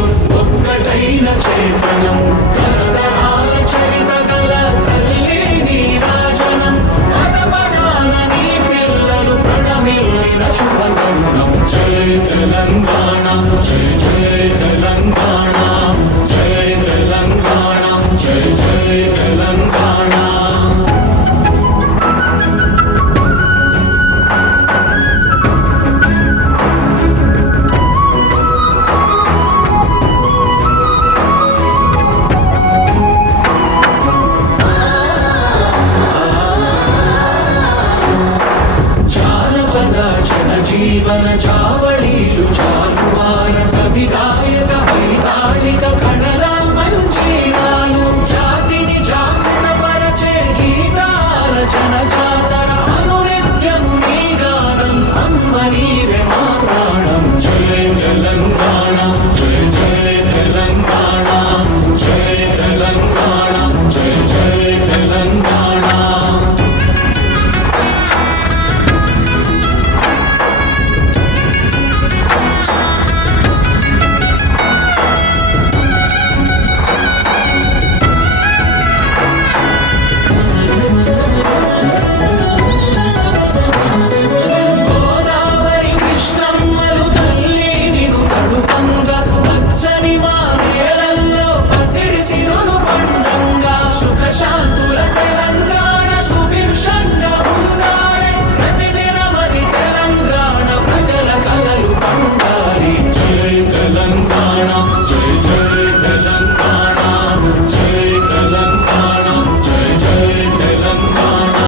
జాతీయులు ఒక్కటైన చేతనం తరతరాల చరిత గల తల్లి నీరాజనం పద పదాన నీ పిల్లలు ప్రణమిల్లిన శుభతరుణం జై తెలంగాణ జై జై తెలంగాణ జై తెలంగాణ జై జై తెలంగాణ జీవన చావళీలు చాలువార కవి గాయక వైతాళిక కళల మంజీరాలు జాతిని జాగృత పరచే గీతాల జనజాతర అనునిత్యము నీ గానం అమ్మ నీవే మా ప్రాణం జయ తెలంగాణ జయ జయ